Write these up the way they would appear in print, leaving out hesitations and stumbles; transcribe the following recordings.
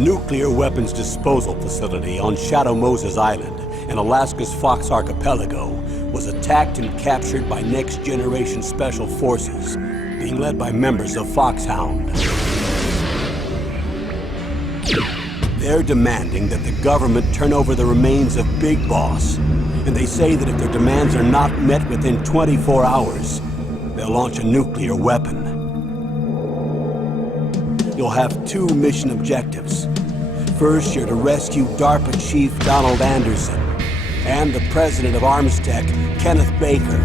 nuclear weapons disposal facility on Shadow Moses Island in Alaska's Fox Archipelago was attacked and captured by next-generation special forces, being led by members of Foxhound. They're demanding that the government turn over the remains of Big Boss, and they say that if their demands are not met within 24 hours, they'll launch a nuclear weapon. You'll have two mission objectives. First, you're to rescue DARPA Chief Donald Anderson and the president of Armstech, Kenneth Baker.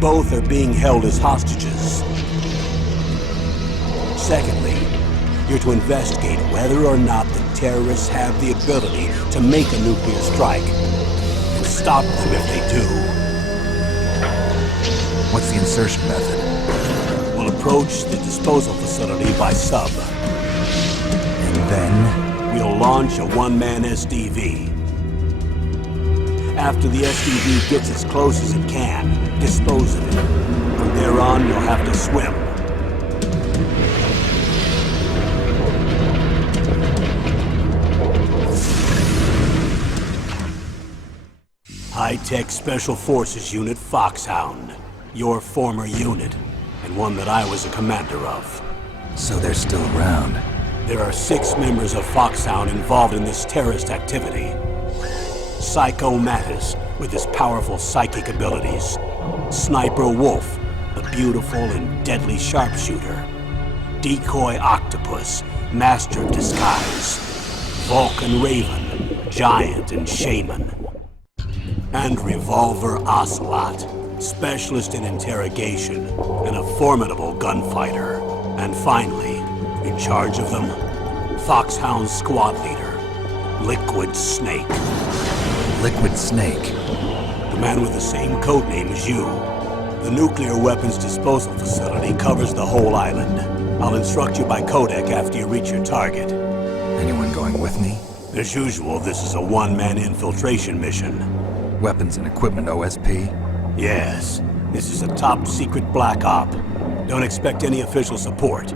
Both are being held as hostages. Secondly, you're to investigate whether or not the terrorists have the ability to make a nuclear strike and stop them if they do. What's the insertion method? We'll approach the disposal facility by sub. And then? We'll launch a one-man SDV. After the SDV gets as close as it can, dispose of it. From there on, you'll have to swim. High-tech Special Forces Unit Foxhound. Your former unit, and one that I was a commander of. So they're still around. There are 6 members of Foxhound involved in this terrorist activity. Psycho Mattis, with his powerful psychic abilities. Sniper Wolf, the beautiful and deadly sharpshooter. Decoy Octopus, master of disguise. Vulcan Raven, giant and shaman. And Revolver Ocelot, specialist in interrogation and a formidable gunfighter. And finally, in charge of them, Foxhound's squad leader, Liquid Snake. Liquid Snake? The man with the same codename as you. The nuclear weapons disposal facility covers the whole island. I'll instruct you by codec after you reach your target. Anyone going with me? As usual, this is a one-man infiltration mission. Weapons and equipment OSP? Yes. This is a top-secret black op. Don't expect any official support.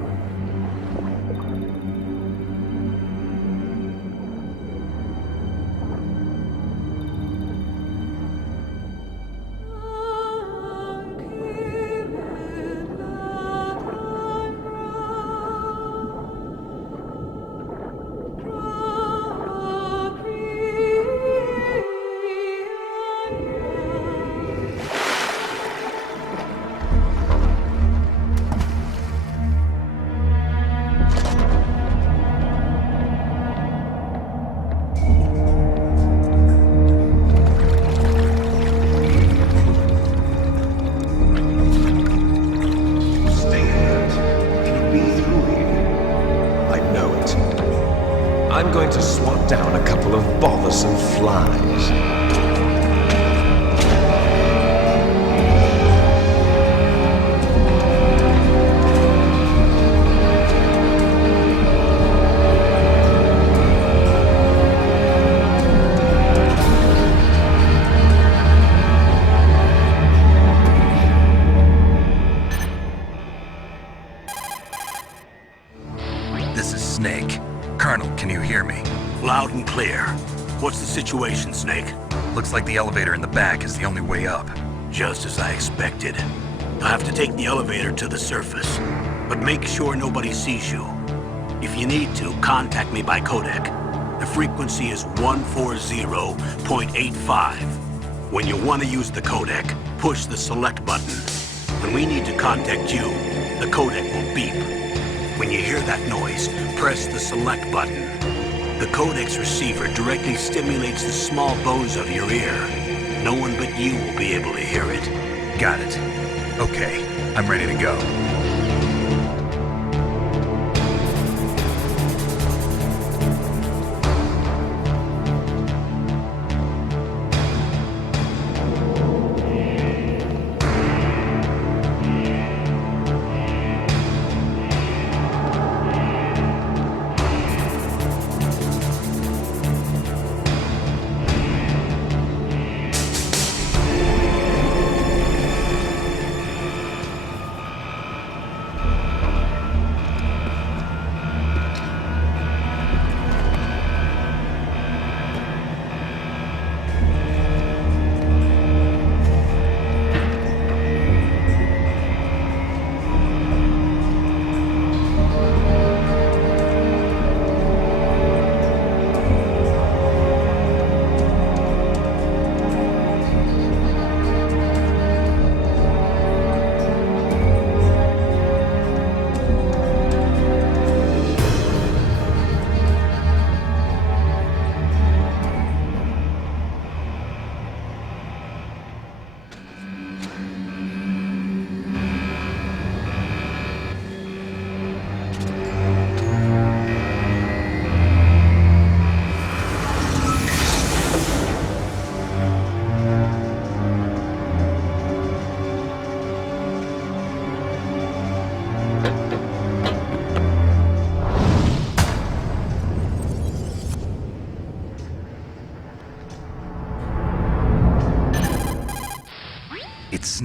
I'm going to swat down a couple of bothersome flies. This is Snake. Colonel, can you hear me? Loud and clear. What's the situation, Snake? Looks like the elevator in the back is the only way up. Just as I expected. You'll have to take the elevator to the surface, but make sure nobody sees you. If you need to, contact me by codec. The frequency is 140.85. When you want to use the codec, push the select button. When we need to contact you, the codec will beep. When you hear that noise, press the select button. The codec's receiver directly stimulates the small bones of your ear. No one but you will be able to hear it. Got it. Okay, I'm ready to go.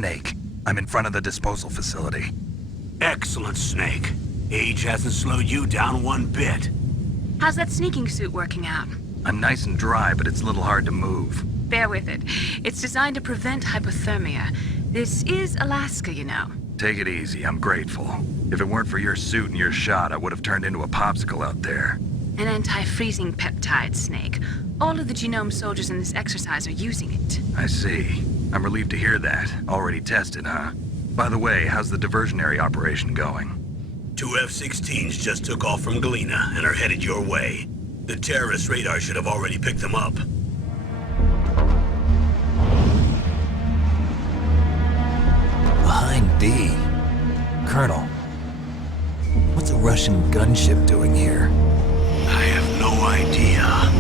Snake. I'm in front of the disposal facility. Excellent, Snake. Age hasn't slowed you down one bit. How's that sneaking suit working out? I'm nice and dry, but it's a little hard to move. Bear with it. It's designed to prevent hypothermia. This is Alaska, you know. Take it easy, I'm grateful. If it weren't for your suit and your shot, I would have turned into a popsicle out there. An anti-freezing peptide, Snake. All of the genome soldiers in this exercise are using it. I see. I'm relieved to hear that. Already tested, huh? By the way, how's the diversionary operation going? 2 F-16s just took off from Galena and are headed your way. The terrorist radar should have already picked them up. Behind B. Colonel, what's a Russian gunship doing here? I have no idea,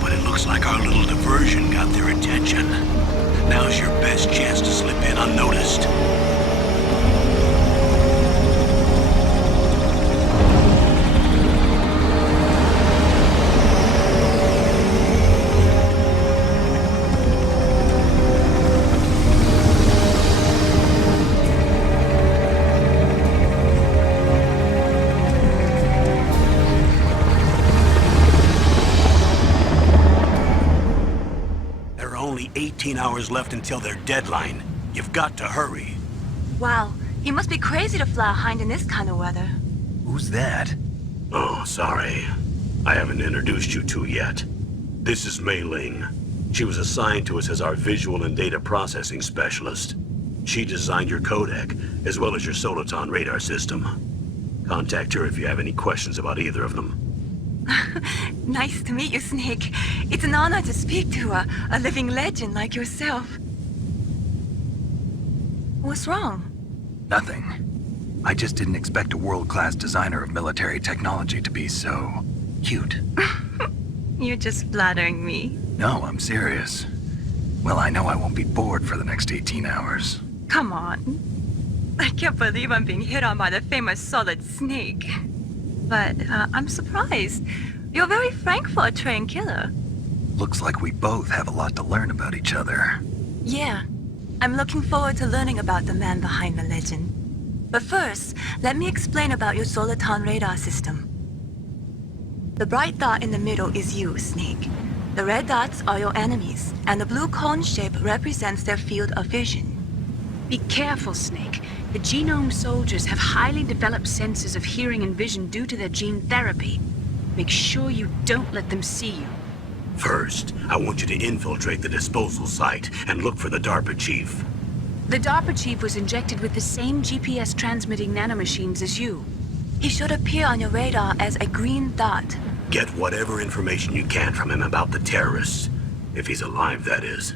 but it looks like our little diversion got their attention. Now's your best chance to slip in unnoticed. There are only 18 hours left until their deadline. You've got to hurry. Wow, you must be crazy to fly a hind in this kind of weather. Who's that? Oh, sorry. I haven't introduced you to yet. This is Mei Ling. She was assigned to us as our visual and data processing specialist. She designed your codec, as well as your Soliton radar system. Contact her if you have any questions about either of them. Nice to meet you, Snake. It's an honor to speak to a living legend like yourself. What's wrong? Nothing. I just didn't expect a world-class designer of military technology to be so cute. You're just flattering me. No, I'm serious. Well, I know I won't be bored for the next 18 hours. Come on. I can't believe I'm being hit on by the famous Solid Snake. But I'm surprised. You're very frank for a trained killer. Looks like we both have a lot to learn about each other. Yeah. I'm looking forward to learning about the man behind the legend. But first, let me explain about your Soliton radar system. The bright dot in the middle is you, Snake. The red dots are your enemies, and the blue cone shape represents their field of vision. Be careful, Snake. The genome soldiers have highly developed senses of hearing and vision due to their gene therapy. Make sure you don't let them see you. First, I want you to infiltrate the disposal site and look for the DARPA chief. The DARPA chief was injected with the same GPS transmitting nanomachines as you. He should appear on your radar as a green dot. Get whatever information you can from him about the terrorists. If he's alive, that is.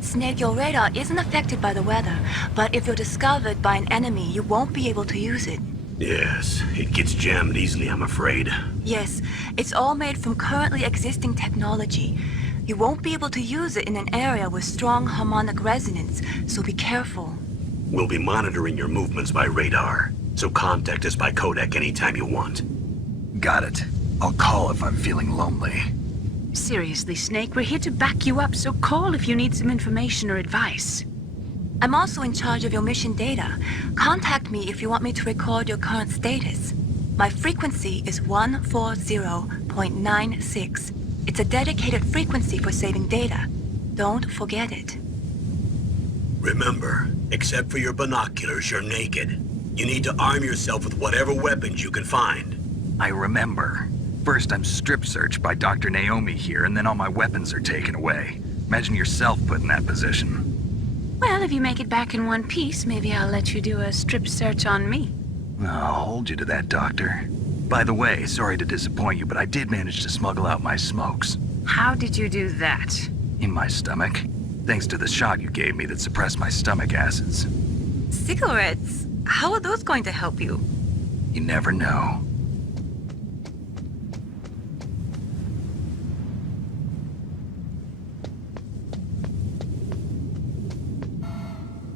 Snake, your radar isn't affected by the weather, but if you're discovered by an enemy, you won't be able to use it. Yes, it gets jammed easily, I'm afraid. Yes, it's all made from currently existing technology. You won't be able to use it in an area with strong harmonic resonance, so be careful. We'll be monitoring your movements by radar, so contact us by codec anytime you want. Got it. I'll call if I'm feeling lonely. Seriously, Snake, we're here to back you up, so call if you need some information or advice. I'm also in charge of your mission data. Contact me if you want me to record your current status. My frequency is 140.96. It's a dedicated frequency for saving data. Don't forget it. Remember, except for your binoculars, you're naked. You need to arm yourself with whatever weapons you can find. I remember. First, I'm strip searched by Dr. Naomi here, and then all my weapons are taken away. Imagine yourself put in that position. Well, if you make it back in one piece, maybe I'll let you do a strip search on me. I'll hold you to that, Doctor. By the way, sorry to disappoint you, but I did manage to smuggle out my smokes. How did you do that? In my stomach. Thanks to the shot you gave me that suppressed my stomach acids. Cigarettes? How are those going to help you? You never know.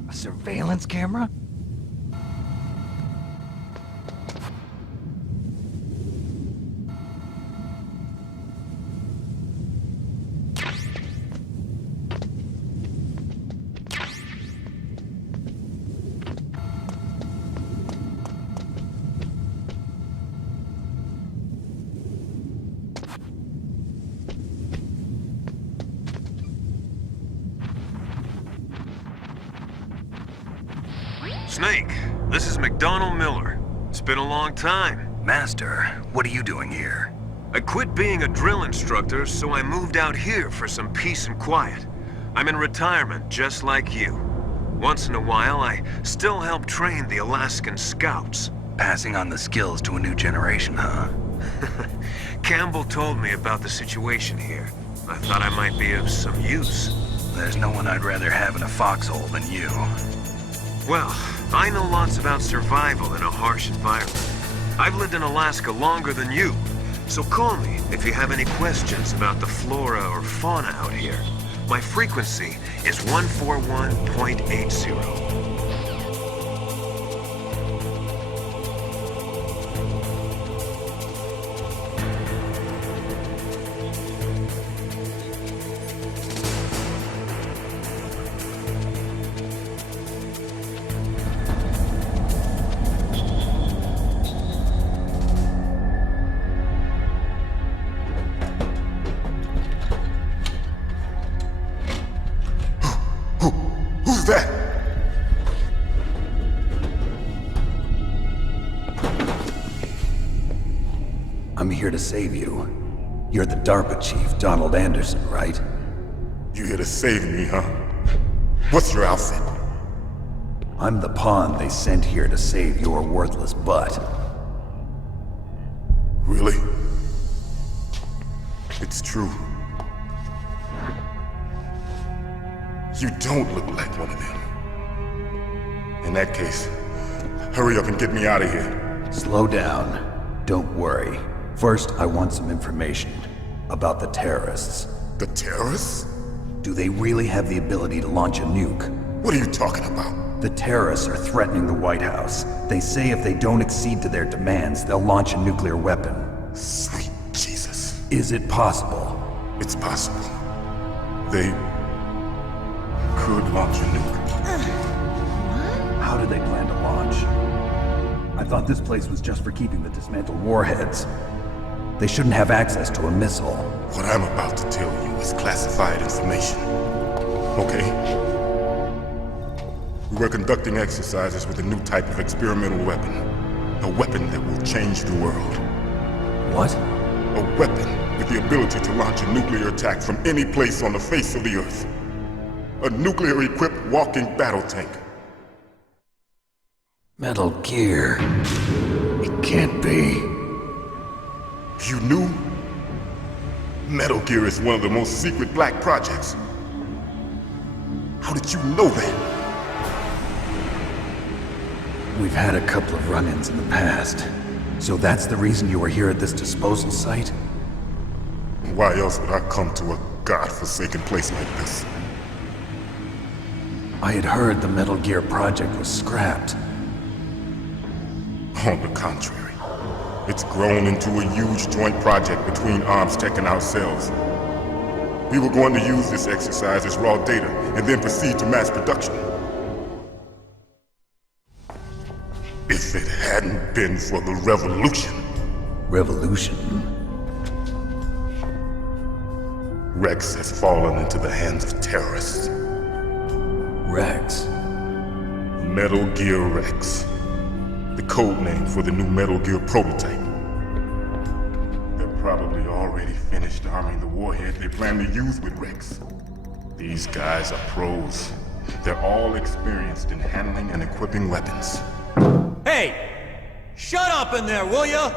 A surveillance camera? Snake, this is McDonald Miller. It's been a long time. Master, what are you doing here? I quit being a drill instructor, so I moved out here for some peace and quiet. I'm in retirement, just like you. Once in a while, I still help train the Alaskan Scouts. Passing on the skills to a new generation, huh? Campbell told me about the situation here. I thought I might be of some use. There's no one I'd rather have in a foxhole than you. Well, I know lots about survival in a harsh environment. I've lived in Alaska longer than you, so call me if you have any questions about the flora or fauna out here. My frequency is 141.80. Who's that? I'm here to save you. You're the DARPA chief, Donald Anderson, right? You here to save me, huh? What's your outfit? I'm the pawn they sent here to save your worthless butt. Really? It's true. You don't look like one of them. In that case, hurry up and get me out of here. Slow down. Don't worry. First, I want some information about the terrorists. The terrorists? Do they really have the ability to launch a nuke? What are you talking about? The terrorists are threatening the White House. They say if they don't accede to their demands, they'll launch a nuclear weapon. Sweet Jesus. Is it possible? It's possible. They could launch a nuke. How do they plan to launch? I thought this place was just for keeping the dismantled warheads. They shouldn't have access to a missile. What I'm about to tell you is classified information. Okay? We were conducting exercises with a new type of experimental weapon. A weapon that will change the world. What? A weapon with the ability to launch a nuclear attack from any place on the face of the Earth. A nuclear-equipped walking battle tank. Metal Gear. It can't be. You knew? Metal Gear is one of the most secret black projects. How did you know that? We've had a couple of run-ins in the past. So that's the reason you were here at this disposal site? Why else would I come to a godforsaken place like this? I had heard the Metal Gear project was scrapped. On the contrary, it's grown into a huge joint project between Arms Tech and ourselves. We were going to use this exercise as raw data and then proceed to mass production. If it hadn't been for the revolution. Revolution? Rex has fallen into the hands of terrorists. Rex? Metal Gear Rex. The code name for the new Metal Gear prototype. They're probably already finished arming the warhead they plan to use with Rex. These guys are pros. They're all experienced in handling and equipping weapons. Hey! Shut up in there, will ya?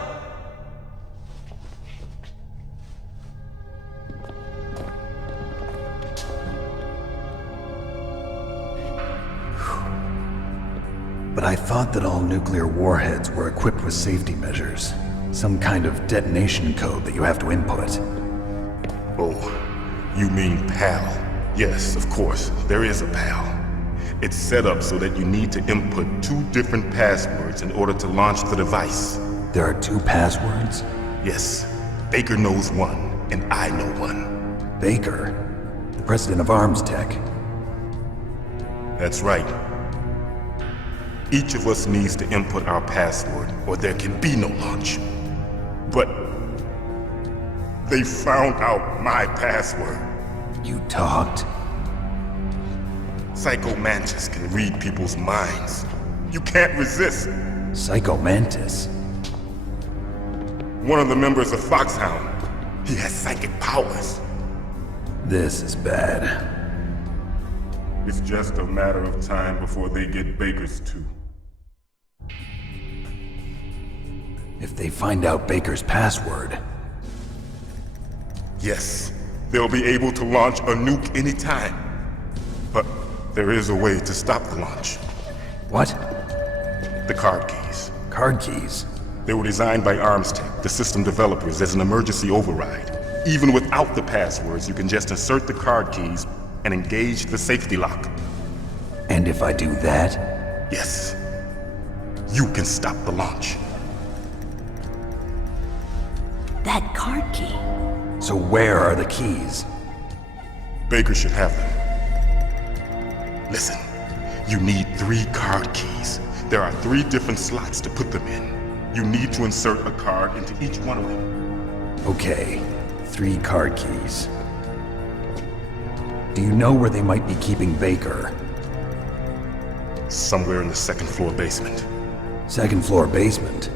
But I thought that all nuclear warheads were equipped with safety measures. Some kind of detonation code that you have to input. Oh, you mean PAL? Yes, of course, there is a PAL. It's set up so that you need to input 2 different passwords in order to launch the device. There are 2 passwords? Yes, Baker knows one, and I know one. Baker? The president of Arms Tech? That's right. Each of us needs to input our password, or there can be no launch. But they found out my password. You talked? Psycho Mantis can read people's minds. You can't resist. Psycho Mantis. One of the members of Foxhound. He has psychic powers. This is bad. It's just a matter of time before they get Baker's too. If they find out Baker's password... Yes, they'll be able to launch a nuke anytime. But there is a way to stop the launch. What? The card keys. Card keys? They were designed by ArmsTech, the system developers, as an emergency override. Even without the passwords, you can just insert the card keys and engage the safety lock. And if I do that? Yes. You can stop the launch. That card key. So where are the keys? Baker should have them. Listen, you need 3 card keys. There are 3 different slots to put them in. You need to insert a card into each one of them. Okay, 3 card keys. Do you know where they might be keeping Baker? Somewhere in the 2nd floor basement. 2nd floor basement?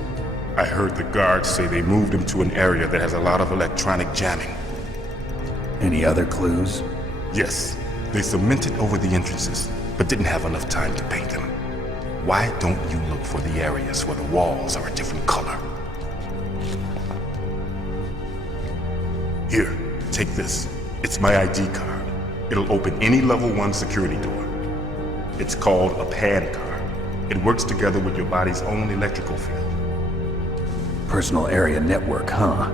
I heard the guards say they moved him to an area that has a lot of electronic jamming. Any other clues? Yes, they cemented over the entrances, but didn't have enough time to paint them. Why don't you look for the areas where the walls are a different color? Here, take this. It's my ID card. It'll open any level 1 security door. It's called a PAN card. It works together with your body's own electrical field. Personal area network, huh?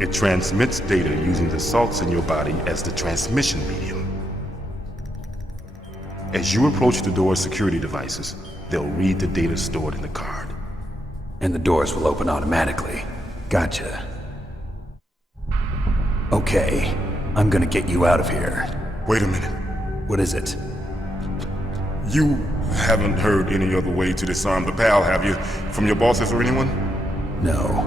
It transmits data using the salts in your body as the transmission medium. As you approach the door's security devices, they'll read the data stored in the card. And the doors will open automatically. Gotcha. Okay, I'm gonna get you out of here. Wait a minute. What is it? You haven't heard any other way to disarm the PAL, have you? From your bosses or anyone? No.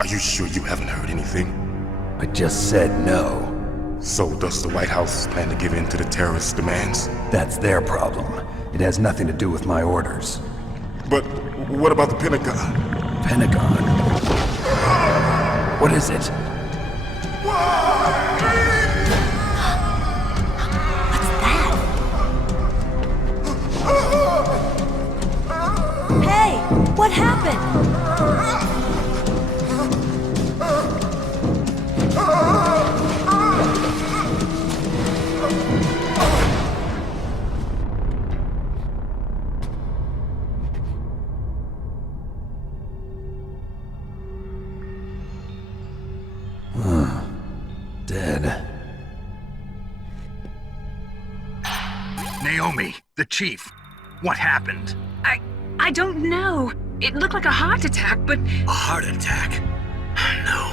Are you sure you haven't heard anything? I just said no. So does the White House plan to give in to the terrorists' demands? That's their problem. It has nothing to do with my orders. But what about the Pentagon? Pentagon? What is it? What's that? Hey, what happened? Dead. Naomi, the chief. What happened? I don't know. It looked like a heart attack, but... A heart attack? No.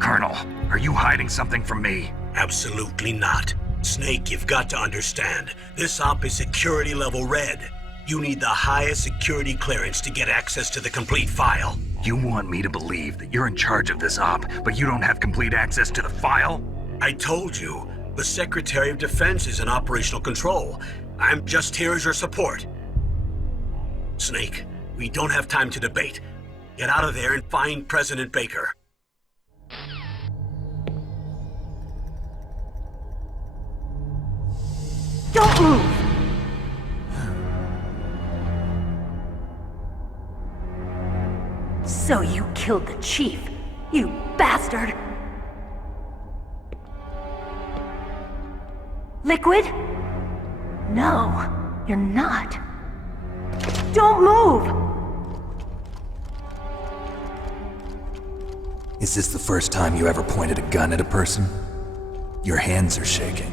Colonel, are you hiding something from me? Absolutely not. Snake, you've got to understand. This op is security level red. You need the highest security clearance to get access to the complete file. You want me to believe that you're in charge of this op, but you don't have complete access to the file? I told you, the Secretary of Defense is in operational control. I'm just here as your support. Snake, we don't have time to debate. Get out of there and find President Baker. Don't move! So you killed the chief, you bastard! Liquid? No, you're not. Don't move! Is this the first time you ever pointed a gun at a person? Your hands are shaking.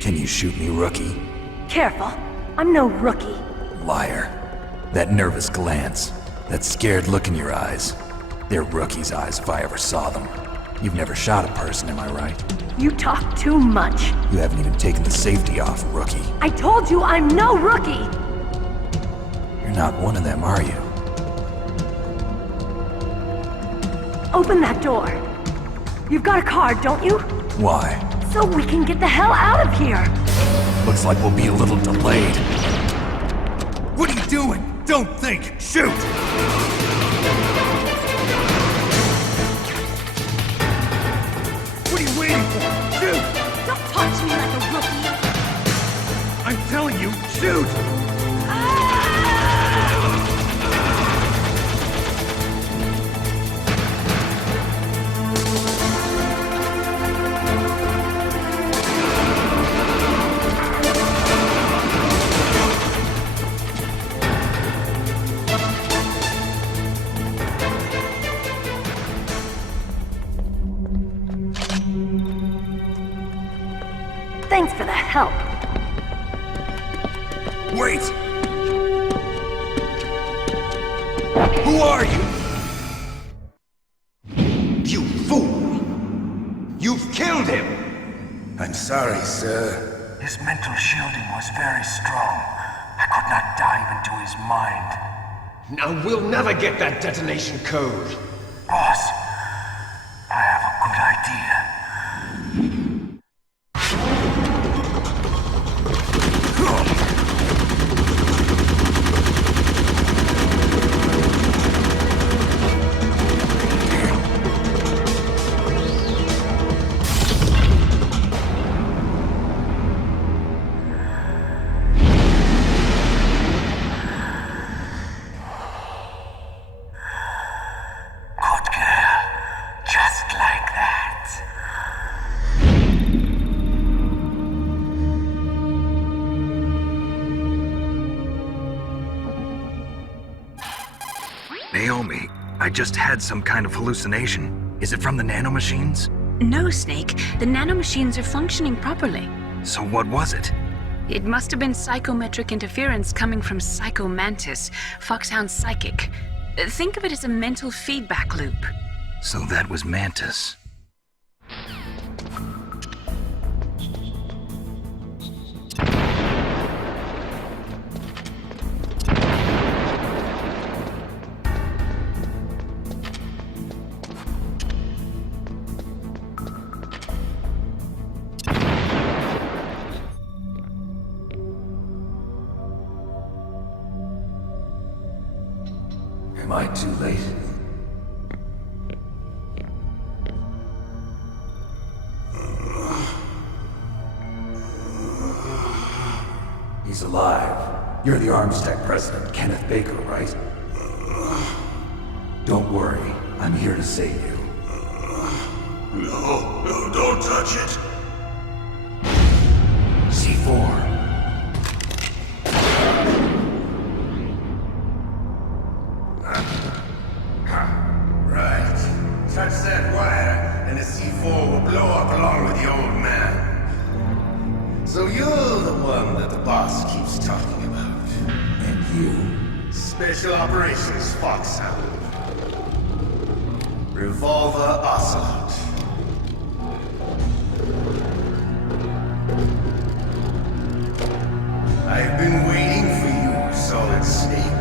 Can you shoot me, rookie? Careful, I'm no rookie. Liar. That nervous glance, that scared look in your eyes. They're rookie's eyes if I ever saw them. You've never shot a person, am I right? You talk too much. You haven't even taken the safety off, rookie. I told you I'm no rookie! You're not one of them, are you? Open that door. You've got a card, don't you? Why? So we can get the hell out of here! Looks like we'll be a little delayed. What are you doing? Don't think! Shoot! What are you waiting for? Shoot! Don't talk to me like a rookie! I'm telling you, shoot! Thanks for the help. Wait! Who are you? You fool! You've killed him! I'm sorry, sir. His mental shielding was very strong. I could not dive into his mind. Now we'll never get that detonation code. Boss, I have a good idea. Naomi, I just had some kind of hallucination. Is it from the nanomachines? No, Snake. The nanomachines are functioning properly. So what was it? It must have been psychometric interference coming from Psycho Mantis, Foxhound's psychic. Think of it as a mental feedback loop. So that was Mantis. Am I too late? He's alive. You're the Arms Tech president, Kenneth Baker, right? Don't worry. I'm here to save you. No, don't touch it. C4. Right. Touch that wire, and the C4 will blow up along with the old man. So you're the one that the boss keeps talking about. And you? Special Operations Foxhound. Revolver Ocelot. I've been waiting for you, Solid Snake.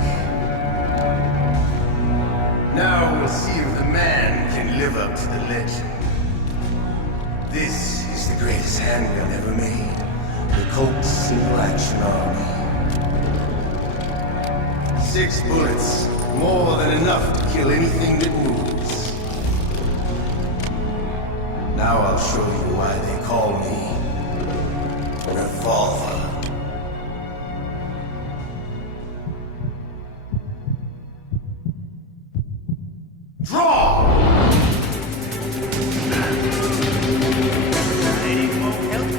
Now we'll see if the man can live up to the legend. This is the greatest handgun ever made. The Colt Single Action Army. 6 bullets, more than enough to kill anything that moves. Now I'll show you why they call me Revolver. Draw! Any more help?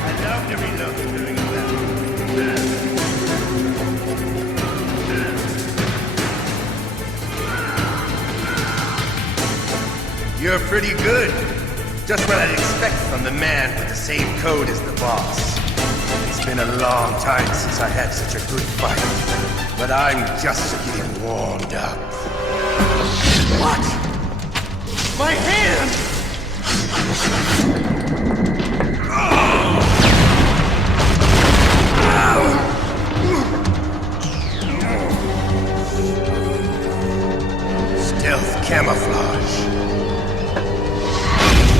I love to reload during that. You're pretty good. Just what I'd expect from the man with the same code as the boss. It's been a long time since I had such a good fight, but I'm just getting warmed up. What? My hand! camouflage.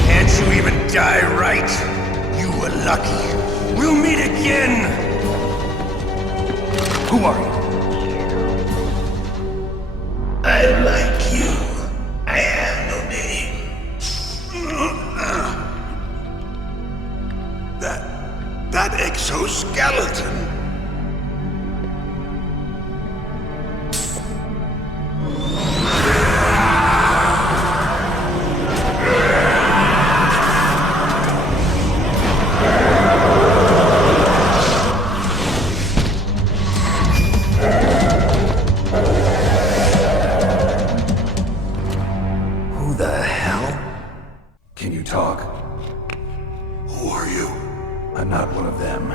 Can't you even die right? You were lucky. We'll meet again! Who are you? I like you. I have no name. That exoskeleton. Who the hell? Can you talk? Who are you? I'm not one of them.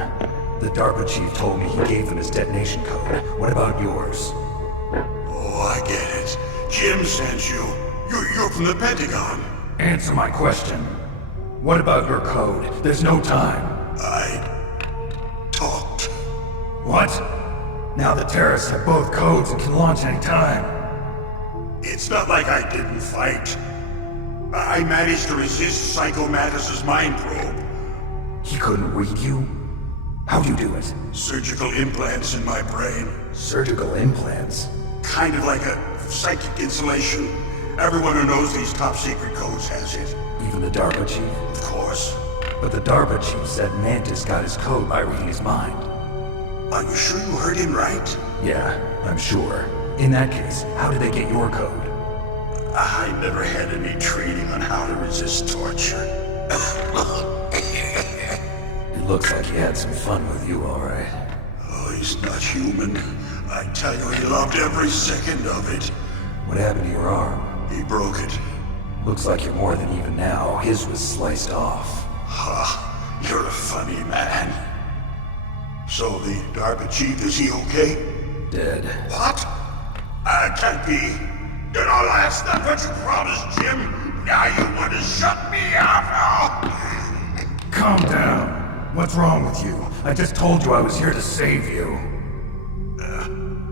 The DARPA chief told me he gave them his detonation code. What about yours? Oh, I get it. Jim sent you. You're from the Pentagon. Answer my question. What about your code? There's no time. I talked. What? Now the terrorists have both codes and can launch any time. It's not like I didn't fight. I managed to resist Psycho Mattis's mind probe. He couldn't read you? How'd you do it? Surgical implants in my brain. Surgical implants? Kind of like a psychic insulation. Everyone who knows these top secret codes has it. Even the DARPA chief? Of course. But the DARPA chief said Mantis got his code by reading his mind. Are you sure you heard him right? Yeah, I'm sure. In that case, how did they get your code? I never had any training on how to resist torture. It looks like he had some fun with you, alright. Oh, he's not human. I tell you, he loved every second of it. What happened to your arm? He broke it. Looks like you're more than even now. His was sliced off. Ha, you're a funny man. So the DARPA chief, is he okay? Dead. What? Can't be. You know, that's not what you promised, Jim. Now you want to shut me up? Calm down. What's wrong with you? I just told you I was here to save you.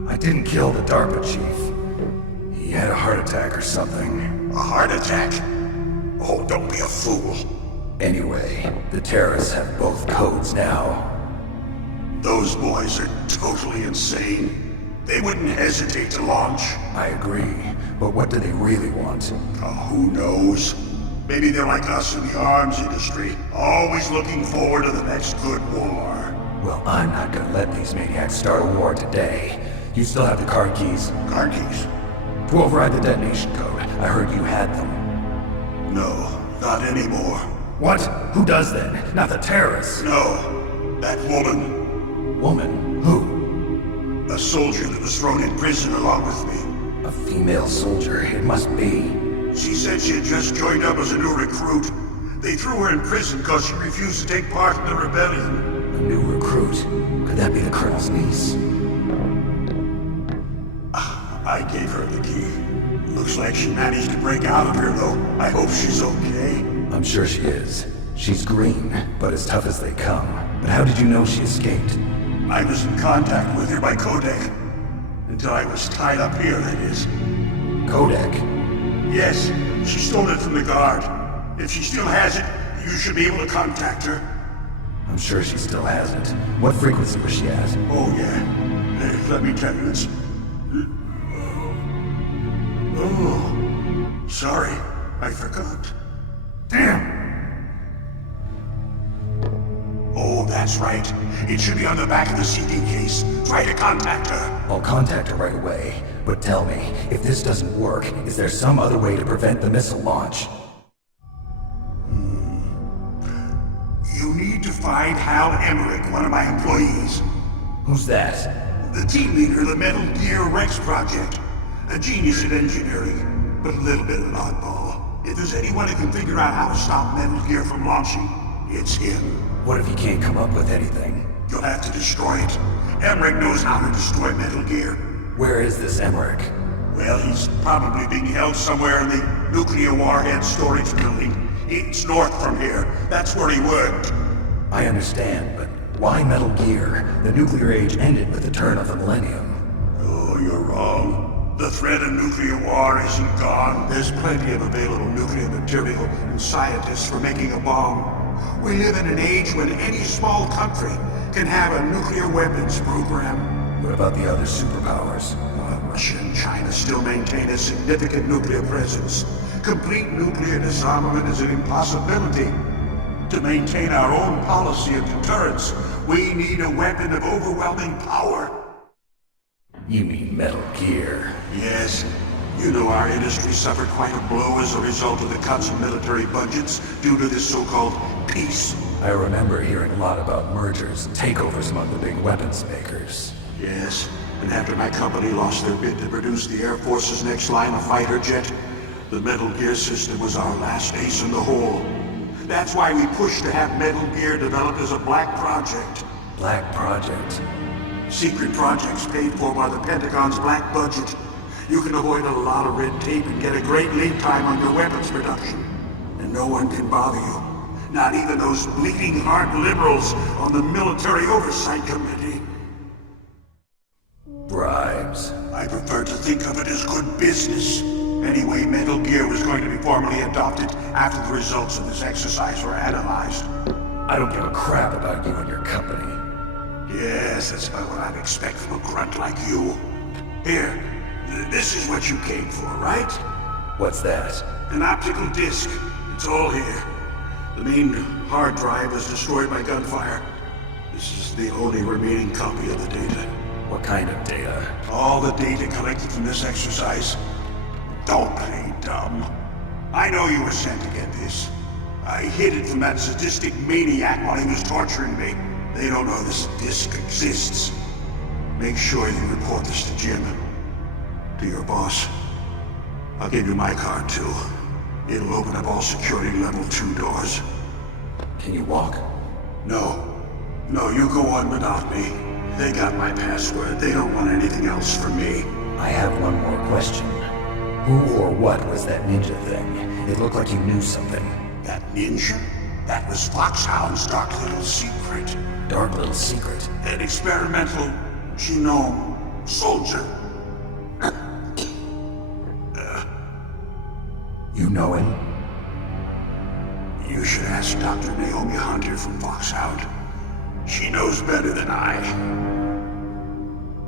I didn't kill the DARPA chief. He had a heart attack or something. A heart attack? Oh, don't be a fool. Anyway, the terrorists have both codes now. Those boys are totally insane. They wouldn't hesitate to launch. I agree, but what do they really want? Oh, who knows? Maybe they're like us in the arms industry, always looking forward to the next good war. Well, I'm not gonna let these maniacs start a war today. You still have the car keys? Car keys? To override the detonation code. I heard you had them. No, not anymore. What? Who does then? Not the terrorists? No, that woman. Woman? Who? A soldier that was thrown in prison along with me. A female soldier, it must be. She said she had just joined up as a new recruit. They threw her in prison because she refused to take part in the rebellion. A new recruit? Could that be the Colonel's niece? I gave her the key. Looks like she managed to break out of here, though. I hope she's okay. I'm sure she is. She's green, but as tough as they come. But how did you know she escaped? I was in contact with her by codec. Until I was tied up here, that is. Codec? Yes, she stole it from the guard. If she still has it, you should be able to contact her. I'm sure she still has it. What frequency was she at? Oh, yeah. Let me tell you, it's... Oh, sorry. I forgot. Damn! Oh, that's right. It should be on the back of the CD case. Try to contact her. I'll contact her right away. But tell me, if this doesn't work, is there some other way to prevent the missile launch? You need to find Hal Emmerich, one of my employees. Who's that? The team leader of the Metal Gear Rex project. A genius in engineering, but a little bit of an oddball. If there's anyone who can figure out how to stop Metal Gear from launching, it's him. What if he can't come up with anything? You'll have to destroy it. Emmerich knows how to destroy Metal Gear. Where is this Emmerich? Well, he's probably being held somewhere in the nuclear warhead storage building. It's north from here. That's where he worked. I understand, but why Metal Gear? The nuclear age ended with the turn of the millennium. Oh, you're wrong. The threat of nuclear war isn't gone. There's plenty of available nuclear material and scientists for making a bomb. We live in an age when any small country can have a nuclear weapons program. What about the other superpowers? Russia and China still maintain a significant nuclear presence. Complete nuclear disarmament is an impossibility. To maintain our own policy of deterrence, we need a weapon of overwhelming power. You mean Metal Gear? Yes. You know our industry suffered quite a blow as a result of the cuts in military budgets due to this so-called peace. I remember hearing a lot about mergers and takeovers among the big weapons makers. Yes, and after my company lost their bid to produce the Air Force's next line of fighter jet, the Metal Gear system was our last ace in the hole. That's why we pushed to have Metal Gear developed as a black project. Black project? Secret projects paid for by the Pentagon's black budget. You can avoid a lot of red tape and get a great lead time on your weapons production. And no one can bother you. Not even those bleeding heart liberals on the Military Oversight Committee. Bribes. I prefer to think of it as good business. Anyway, Metal Gear was going to be formally adopted after the results of this exercise were analyzed. I don't give a crap about you and your company. Yes, that's about what I'd expect from a grunt like you. Here, this is what you came for, right? What's that? An optical disc. It's all here. The main hard drive was destroyed by gunfire. This is the only remaining copy of the data. What kind of data? All the data collected from this exercise. Don't play dumb. I know you were sent to get this. I hid it from that sadistic maniac while he was torturing me. They don't know this disc exists. Make sure you report this to Jim. To your boss. I'll give you my card too. It'll open up all security level 2 doors. Can you walk? No. No, you go on without me. They got my password. They don't want anything else from me. I have one more question. Who or what was that ninja thing? It looked like you knew something. That ninja? That was Foxhound's dark little secret. Dark little secret? An experimental genome soldier. You know him? You should ask Dr. Naomi Hunter from Foxhound. She knows better than I.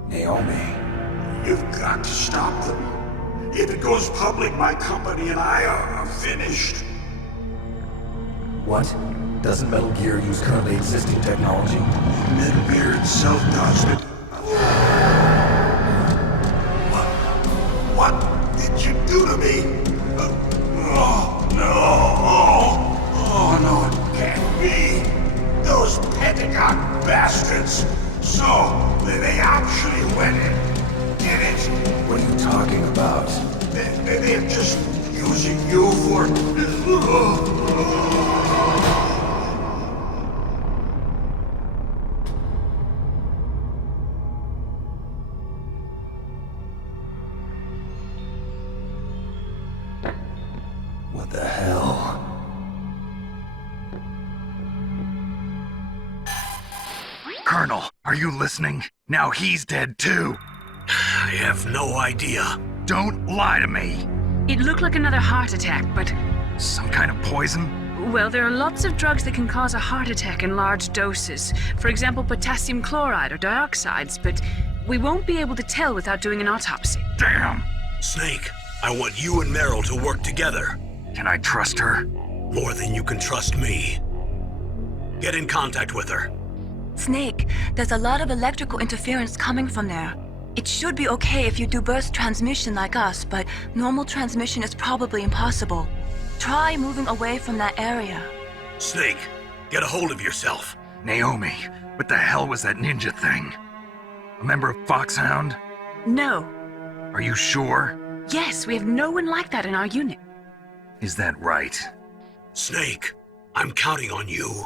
Naomi? You've got to stop them. If it goes public, my company and I are finished. What? Doesn't Metal Gear use currently existing technology? Metal Gear itself does, but... What did you do to me? Oh, no! Oh, no, it can't be! Those Pentagon bastards! So, they actually went in, did it? What are you talking about? They're just using you for... What the hell? Colonel, are you listening? Now he's dead too. I have no idea. Don't lie to me. It looked like another heart attack, but... Some kind of poison? Well, there are lots of drugs that can cause a heart attack in large doses. For example, potassium chloride or dioxides, but we won't be able to tell without doing an autopsy. Damn! Snake, I want you and Meryl to work together. Can I trust her? More than you can trust me. Get in contact with her. Snake, there's a lot of electrical interference coming from there. It should be okay if you do burst transmission like us, but normal transmission is probably impossible. Try moving away from that area. Snake, get a hold of yourself. Naomi, what the hell was that ninja thing? A member of Foxhound? No. Are you sure? Yes, we have no one like that in our unit. Is that right? Snake, I'm counting on you.